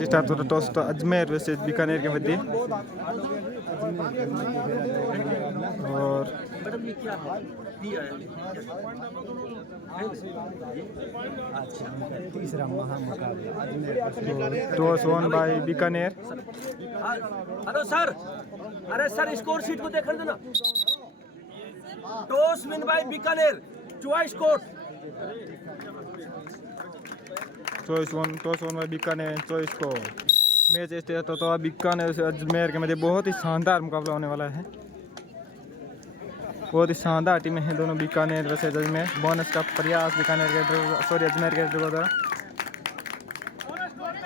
Match start हो रहा है। टॉस तो अजमेर वैसे बीकानेर के मध्य और तीसरा महामुकाबला toss won by Bikaner. Hello sir, अरे सर स्कोर शीट को देख देना। Toss win by Bikaner, choice court. Choice won by Bikaner, choice को मैच स्टार्ट होता है। बीकानेर से अजमेर के मध्य बहुत ही शानदार मुकाबला होने वाला है। बहुत ही शानदार टीमें हैं दोनों, बीकानेर वर्सेस अजमेर। बोनस का प्रयास बीकानेर के अजमेर के द्वारा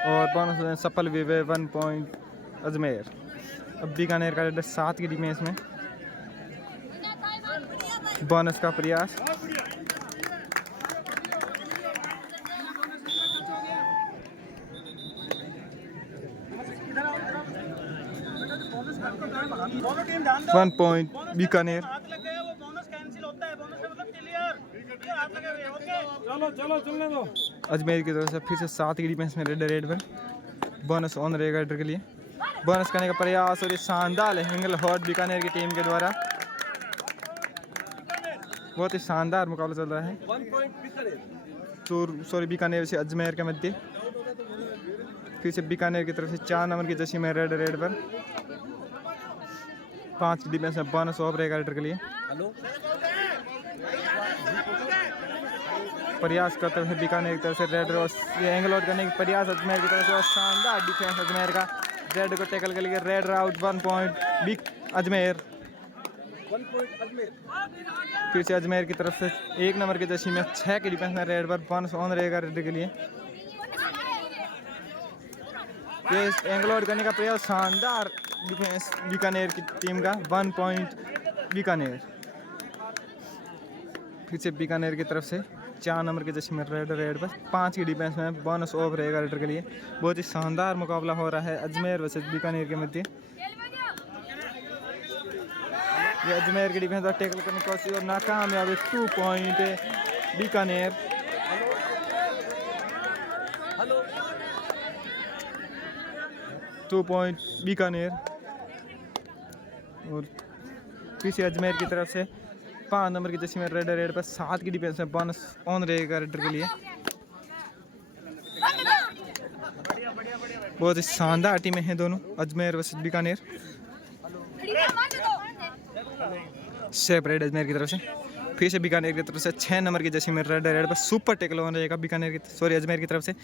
और बोनस सफल भी हुए 1 पॉइंट अजमेर। अब बीकानेर का 7 की टीम है इसमें। बोनस का प्रयास वन पॉइंट बीकानेर। चलो चलने दो। अजमेर की तरफ से फिर से 7 की डिफेंस में रेड पर बोनस ऑन रहेगा रेडर के लिए। बोनस करने का प्रयास और ये शानदार है हिंगल हॉट बीकानेर की टीम के द्वारा। बहुत ही शानदार मुकाबला चल रहा है। 1 पॉइंट बीकानेर। सॉरी बीकानेर से अजमेर के मध्य। फिर से बीकानेर की तरफ से 4 नंबर की जर्सी में रेड पर 5 की डिफेंस में बोनस ऑफ रहेगा रेडर के लिए। हेलो, प्रयास करते हुए बीकानेर की तरफ से रेड एंगल आउट करने की प्रयास अजमेर की तरफ से और शानदार डिफेंस अजमेर का। रेड को टैकल के लिए red out 1 point Ajmer. 1 point Ajmer. फिर से अजमेर की तरफ से 1 नंबर की जर्सी में 6 की डिफेंस में रेड पर बोनस ऑन रहेगा रेड के लिए। ये एंगल आउट करने का प्रयास शानदार डिफेंस बीकानेर की टीम का। 1 पॉइंट बीकानेर। फिर से बीकानेर की तरफ से 4 नंबर के जर्सी में रेड पर 5 की डिफेंस में बोनस ऑफ रहेगा रेडर के लिए। बहुत ही शानदार मुकाबला हो रहा है अजमेर वर्सेस बीकानेर के मध्य। ये अजमेर की डिफेंस टैकल करने की कोशिश और नाकामयाब। 2 point Bikaner. Hello, 2 point Bikaner. और फिर से अजमेर की तरफ से 5 नंबर की जर्सी में रेड पर 7 की डिफेंस में बोनस ऑन रहेगा रेडर के लिए। बहुत ही शानदार टीमें हैं दोनों, Ajmer versus Bikaner. Safe red Ajmer की तरफ से। फिर से बीकानेर की तरफ से 6 नंबर की जर्सी में रेड पर सुपर टैकल ऑन रहेगा बीकानेर की अजमेर की तरफ से।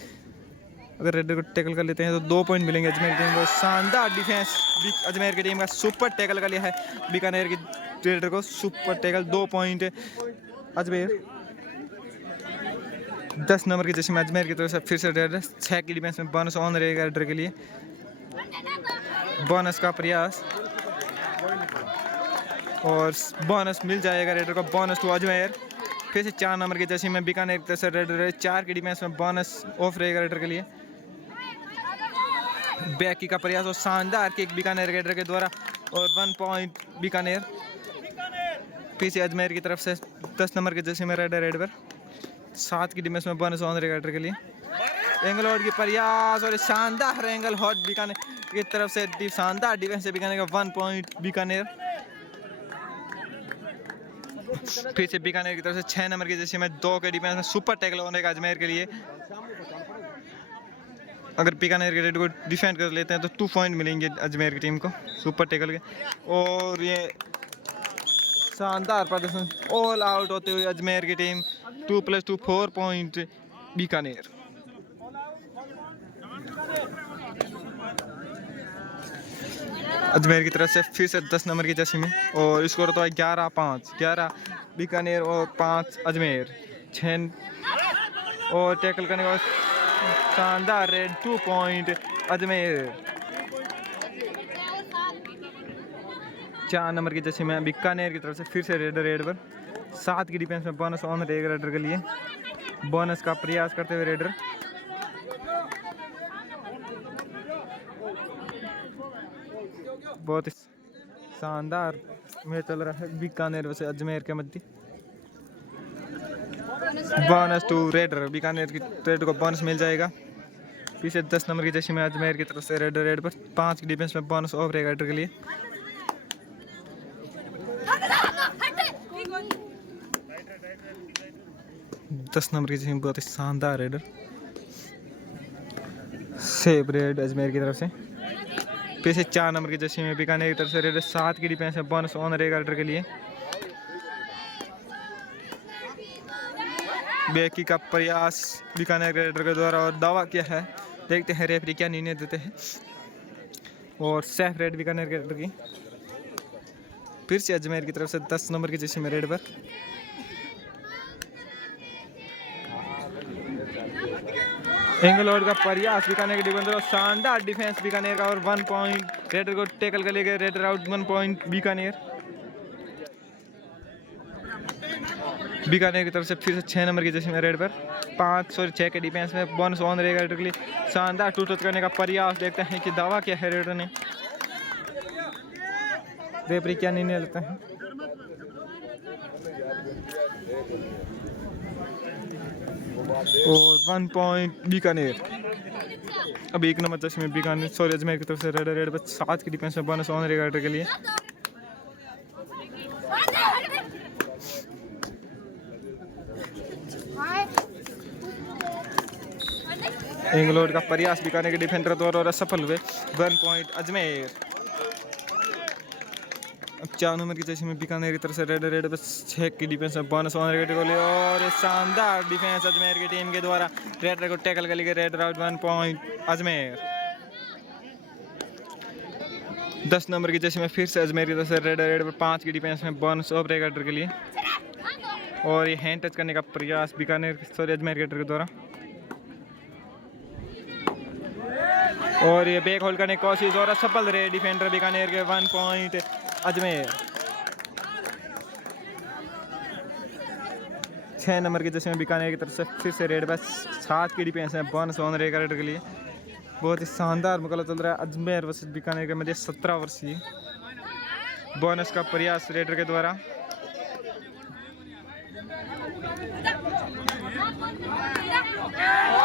अगर रेड को टैकल कर लेते हैं तो 2 पॉइंट मिलेंगे अजमेर की टीम को। शानदार डिफेंस अजमेर की टीम का। सुपर टैकल कर लिया है बीकानेर की रेडर को। Super tackle 2 point Ajmer. 10 number की जर्सी में अजमेर की तरफ से फिर से रेड 6 की डिफेंस में बोनस ऑन रहेगा रेडर के लिए। बोनस का प्रयास और बोनस मिल जाएगा रेडर को। Bonus to Ajmer. फिर से 4 नंबर की जर्सी में बीकानेर की तरफ से रेडर 4 की डिफेंस में बोनस ऑफ रहेगा रेडर के लिए। बैक की का प्रयास और शानदार किक बीकानेर रेडर के द्वारा और 1 पॉइंट बीकानेर। फिर से अजमेर की तरफ से 10 नंबर की जर्सी में रेड पर 7 की डिफेंस में बोनस ऑन रहेगा रेडर के लिए। एंगल आउट की प्रयास और शानदार एंगल हॉट बीकानेर की तरफ से शानदार डिफेंस से बीकानेर का 1 पॉइंट बीकानेर। फिर से बीकानेर की तरफ से 6 नंबर की जर्सी में 2 के डिफेंस में सुपर टैकल होने का अजमेर के लिए। अगर बीकानेर के रेड को डिफेंड कर लेते हैं तो 2 पॉइंट मिलेंगे अजमेर की टीम को सुपर टैकल के। और ये शानदार प्रदर्शन ऑल आउट होते हुए अजमेर की टीम 2+2 4 पॉइंट बीकानेर। अजमेर की तरफ से फिर से 10 नंबर की जर्सी में और स्कोर तो है 11-5। 11 बीकानेर और 5 अजमेर। 6 और टैकल करने का शानदार रेड 2 पॉइंट अजमेर। 4 नंबर की जर्सी में बीकानेर की तरफ से फिर से रेड पर 7 की डिफेंस में बोनस ऑन रहेगा रेडर के लिए। बोनस का प्रयास करते हुए रेडर। बहुत ही शानदार मैच चल रहा है बीकानेर वैसे अजमेर के मध्य। Bonus to raider. बीकानेर की रेड को बोनस मिल जाएगा। पीछे 10 नंबर की जर्सी में अजमेर की तरफ से रेड पर 5 की डिफेंस में बोनस ओवर एक राइडर के लिए। दस नंबर की जर्सी में बहुत ही शानदार रेडर सेफ रेड अजमेर की तरफ से। पीछे 4 नंबर की जर्सी में बीकानेर की तरफ से रेडर 7 की डिफेंस में बोनस ऑनर एक राइडर के लिए। बेकी का प्रयास बीकानेर रेडर के द्वारा और दावा किया है, देखते हैं रेफरी क्या निर्णय देते हैं। और सेफ रेड बीकानेर रेडर की। फिर से अजमेर की तरफ से 10 नंबर की जर्सी में रेड पर एंगलोड का प्रयास बीकानेर के डिफेंडर और शानदार डिफेंस बीकानेर का और 1 पॉइंट रेडर को टैकल कर ले गए। रेडर आउट 1 पॉइंट बीकानेर की तरफ से फिर से 6 नंबर की जर्सी में रेड पर 6 के डिफेंस में बोनस ऑन रहेगा रेडर के लिए। शानदार टू टच करने का प्रयास, देखते हैं कि दावा क्या है रेडर ने, रेफरी क्या निर्णय लेता है। और 1 पॉइंट बीकानेर। अब 1 नंबर जर्सी में बीकानेर अजमेर की तरफ से रेड पर 7 की डिफेंस में बोनस ऑन रहेगा रेडर के लिए। इंग्लैंड का प्रयास बीकानेर के डिफेंडर द्वारा और असफल हुए। 1 पॉइंट अजमेर। अब 4 नंबर की जर्सी में बीकानेर की तरफ से रेड पर 6 की डिफेंस में बोनस ऑन रेड को ले और शानदार डिफेंस अजमेर की टीम के द्वारा रेड को टैकल कर लिए। Red out 1 point Ajmer. 10 number की जर्सी में फिर से अजमेर की तरफ से रेड पर 5 की डिफेंस में बोनस ऑफ रेडर के लिए। और ये हैंड टच करने का प्रयास अजमेर रेडर के द्वारा और ये बैक होल्ड करने की कोशिश और असफल रहे डिफेंडर बीकानेर के। 1 पॉइंट अजमेर। 6 नंबर की जर्सी में बीकानेर की तरफ से फिर से रेड बस 7 की डिफेंस में बोनस ऑन रहेगा रेडर के लिए। बहुत ही शानदार मुकाबला चल रहा है अजमेर वर्सेस बीकानेर के मध्य। 17 वर्षीय बोनस का प्रयास रेडर के द्वारा।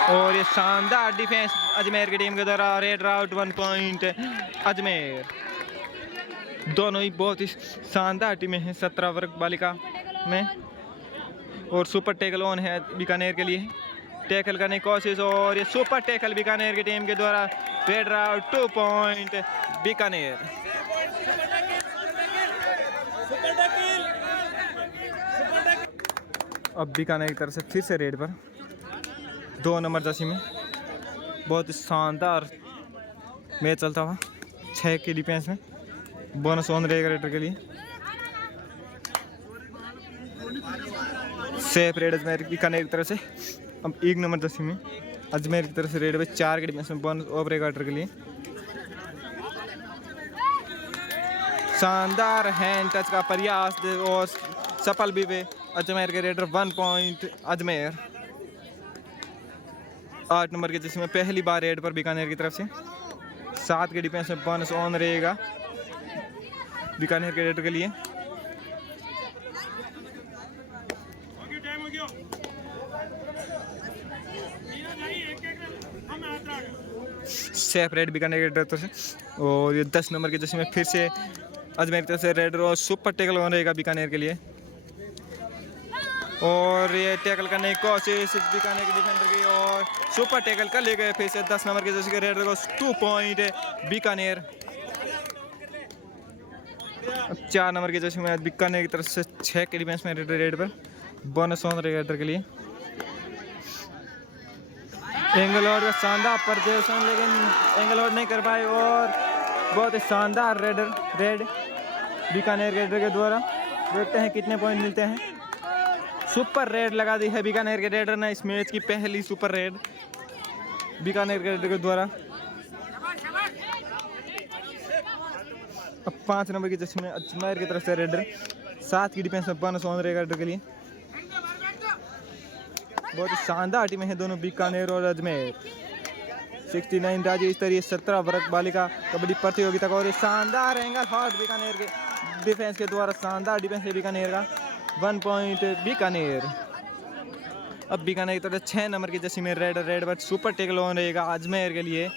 और ये शानदार डिफेंस अजमेर की टीम के द्वारा। Red out 1 point Ajmer. दोनों ही बहुत ही शानदार टीमें हैं 17 वर्ग बालिका में। और सुपर टैकल ऑन है बीकानेर के लिए, टैकल करने की कोशिश और ये सुपर टैकल बीकानेर की टीम के द्वारा। Red out 2 point Bikaner. अब बीकानेर की तरफ से फिर से रेड पर 2 नंबर जर्सी में बहुत ही शानदार मैच चलता हुआ। 6 की डिफेंस में बोनस ऑन रहेगा रेडर के लिए। सेफ रेड अजमेर बीकानेर की तरफ से। अब 1 नंबर जर्सी में अजमेर की तरफ से रेड पे 4 की डिफेंस में बोनस ऑफ रहेगा रेडर के लिए। शानदार हैंड टच का प्रयास और सफल भी वे अजमेर के रेडर। 1 पॉइंट अजमेर। 8 नंबर की जर्सी में पहली बार रेड पर बीकानेर की तरफ से 7 के डिफेंस में बोनस ऑन रहेगा बीकानेर के रेडर के लिए। सेफ रेड बीकानेर के रेडर से। और ये 10 नंबर की जर्सी में फिर से अजमेर की तरफ से रेडर और सुपर टैकल ऑन रहेगा बीकानेर के लिए। और ये टैकल करने की कोशिश बीकानेर के डिफेंडर की और सुपर टैकल कर ले गए फिर से 10 नंबर के जर्सी के रेडर को। 2 पॉइंट बीकानेर। अब 4 नंबर की जर्सी में बीकानेर की तरफ से 6 के डिफेंस में रेड पर बोनस ऑन रहेगा रेडर के लिए। एंगलौर का शानदार प्रदर्शन, लेकिन एंगलौर नहीं कर पाए और बहुत ही शानदार रेड बीकानेर रेडर के द्वारा। देखते हैं कितने पॉइंट मिलते हैं। सुपर रेड लगा दी है बीकानेर के रेडर ने इस मैच की पहली सुपर रेड बीकानेर के रेडर के द्वारा। अब 5 नंबर की जर्सी में अजमेर की तरफ से रेडर 7 की डिफेंस में बोनस ऑन रहेगा रेडर के लिए। बहुत ही शानदार टीमें हैं दोनों बीकानेर और अजमेर। 69 राज्य स्तरीय 17 वर्ग बालिका कबड्डी प्रतियोगिता का और शानदार एंगल हॉट बीकानेर के डिफेंस के द्वारा। शानदार डिफेंस है बीकानेर का। 1 पॉइंट बीकानेर। अब बीकानेर की तरफ 6 नंबर की जर्सी में रेड पर सुपर टैकल ऑन रहेगा अजमेर के लिए।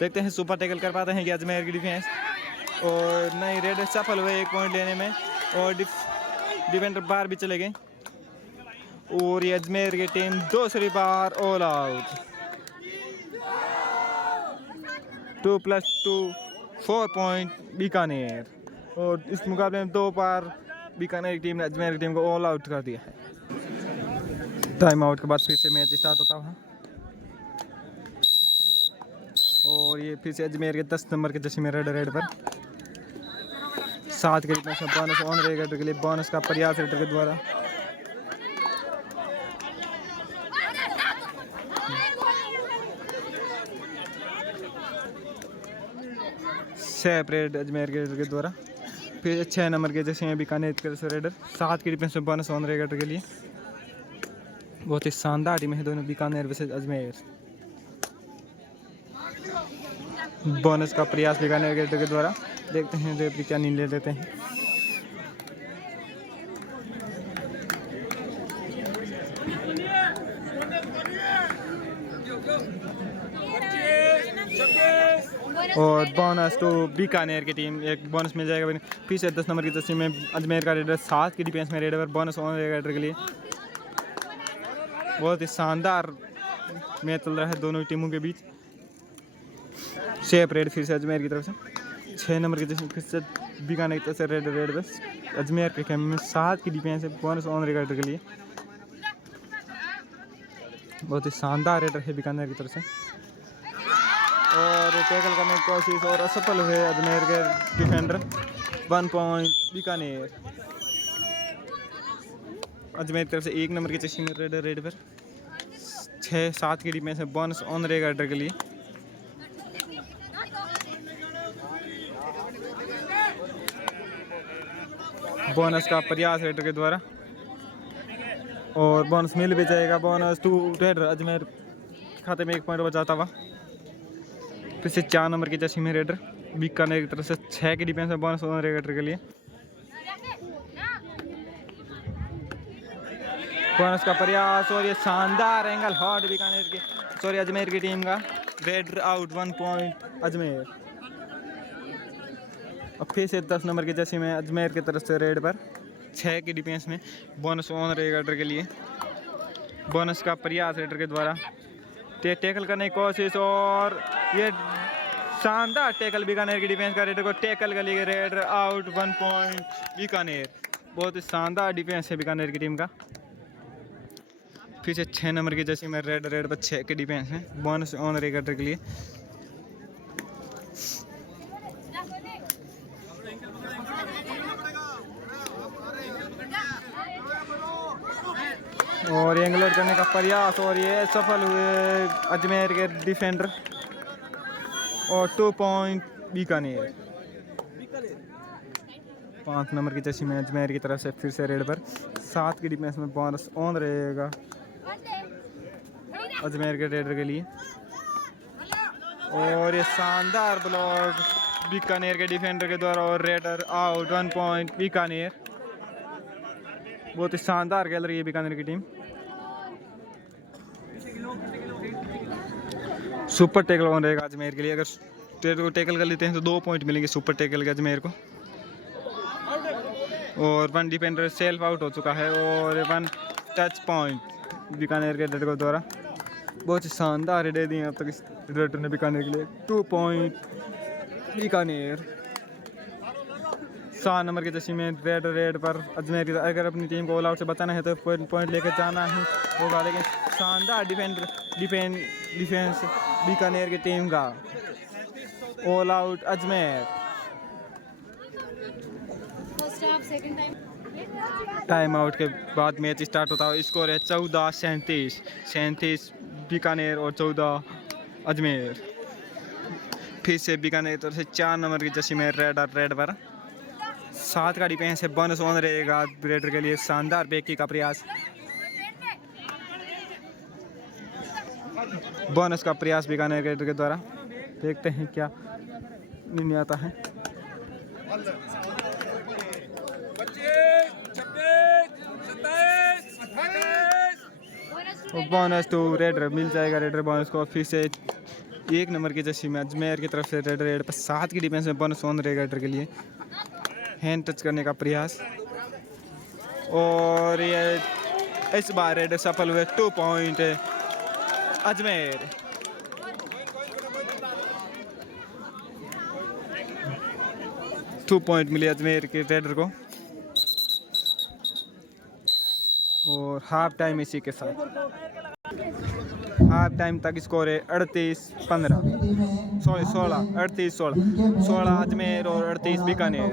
देखते हैं सुपर टैकल कर पाते हैं कि अजमेर की डिफेंस, और नहीं, रेड सफल हुए 1 पॉइंट लेने में, और डिफेंडर बाहर भी चले गए, और ये अजमेर की टीम दूसरी बार ऑल आउट। 2+2 4 पॉइंट बीकानेर, और इस मुकाबले में 2 बार बीकानेर की टीम ने अजमेर की टीम को ऑल आउट कर दिया है। टाइम आउट के बाद फिर से मैच स्टार्ट होता है, और ये फिर से अजमेर के 10 नंबर के जर्सी में रेड पर 7 के रिटर्न में बोनस ऑन रहेगा के लिए। बोनस का प्रयास रेडर के द्वारा, सेपरेट अजमेर के द्वारा। फिर 6 नंबर के जैसे बीकानेर की तरफ से रेडर 7 की डिफेंस में बोनस ऑन रहेगा के लिए। बहुत ही शानदार टीम है दोनों, बीकानेर वर्सेस अजमेर। बोनस का प्रयास बीकानेर के द्वारा, देखते हैं रेफरी क्या निर्णय लेते हैं। और बोनस तो बीकानेर की टीम, एक बोनस मिल जाएगा। फिर से 10 नंबर की जर्सी में अजमेर का रेडर 7 की डिफेंस में रेडर पर बोनस ऑन रहेगा रेडर के लिए। बहुत ही शानदार मैच चल रहा है दोनों टीमों के बीच। सेपरेट फिर से अजमेर की तरफ से 6 नंबर की जर्सी, फिर से बीकानेर की तरफ से रेड बस अजमेर के कैम्प में 7 की डिफेंस है, बोनस ऑन रहेगा रेडर के लिए। बहुत ही शानदार रेडर है बीकानेर की तरफ से, और टैकल करने की कोशिश और असफल हुए अजमेर के डिफेंडर। 1 पॉइंट बीकानेर। अजमेर की तरफ से 1 नंबर की जर्सी में रेड पर 6-7 की डिफेंस में बोनस ऑन रहेगा रेडर के लिए। बोनस का प्रयास रेडर के द्वारा, और बोनस मिल भी जाएगा। बोनस 2 रेडर अजमेर खाते में 1 पॉइंट बचाता हुआ। फिर से 4 नंबर की जर्सी में रेडर बीकानेर की तरफ से 6 की डिफेंस में बोनस ऑन रहेगा रेडर के लिए। बोनस का प्रयास, और ये शानदार एंगल हॉट बीकानेर की अजमेर की टीम का। Raider out, 1 point Ajmer. अब फिर से 10 नंबर की जर्सी में अजमेर की तरफ से रेड पर 6 की डिफेंस में बोनस ऑन रहेगा रेडर के लिए। बोनस का प्रयास रेडर के द्वारा, टैकल करने की कोशिश, और ये शानदार टैकल बीकानेर की डिफेंस का। रेडर को टैकल कर लिए, रेडर आउट, 1 पॉइंट बीकानेर। बहुत ही शानदार डिफेंस है बीकानेर की टीम का। फिर से 6 नंबर की जर्सी में रेड पर 6 की डिफेंस है, बोनस ऑन रहेगा रेडर के लिए। और एंगलर करने का प्रयास, और ये सफल हुए अजमेर के डिफेंडर, और 2 पॉइंट बीकानेर। 5 नंबर की जर्सी में अजमेर की तरफ से फिर से रेड पर 7 की डिफेंस में बोनस ऑन रहेगा अजमेर के रेडर के लिए। और ये शानदार ब्लॉक बीकानेर के डिफेंडर के द्वारा, और रेडर आउट, 1 पॉइंट बीकानेर। बहुत ही शानदार खेल रही है बीकानेर की टीम। सुपर टैकल ऑन रहेगा अजमेर के लिए। अगर रेडर को टैकल कर लेते हैं तो 2 पॉइंट मिलेंगे सुपर टैकल के अजमेर को। और 1 डिफेंडर सेल्फ आउट हो चुका है, और 1 टच पॉइंट बीकानेर के रेडर को द्वारा। बहुत ही शानदार रेडर दिए अब तक इस रेडर ने बीकानेर के लिए। 2 पॉइंट बीकानेर। 7 नंबर की जर्सी में रेड पर अजमेर की, अगर अपनी टीम को ऑल आउट से बचाना है तो पॉइंट लेकर जाना ही होगा। लेकिन शानदार डिफेंस बीकानेर की टीम का। All out Ajmer. Time out के बाद मैच स्टार्ट होता है। स्कोर है 14-37 बीकानेर और 14 अजमेर। फिर से बीकानेर की तरफ से 4 नंबर की जर्सी में रेड पर 7 का डिफेंस है, बोनस ऑन रहेगा रेडर के लिए। शानदार बैकी का प्रयास, बोनस का प्रयास बीकानेर रेडर के द्वारा। देखते हैं क्या निर्णय आता है। 25, 26, 27, 28, तो बोनस टू रेडर मिल जाएगा। रेडर बोनस को फिर से 1 नंबर की जर्सी में अजमेर की तरफ से रेडर रेड पर 7 की डिफेंस में बोनस ऑन रहेगा रेडर के लिए। हैंड टच करने का प्रयास और ये इस बार रेडर सफल हुए। 2 पॉइंट अजमेर। टू पॉइंट मिले अजमेर के रेडर को और हाफ टाइम इसी के साथ। हाफ टाइम तक स्कोर है 38-15 16 38-16 16 अजमेर और 38 बीकानेर।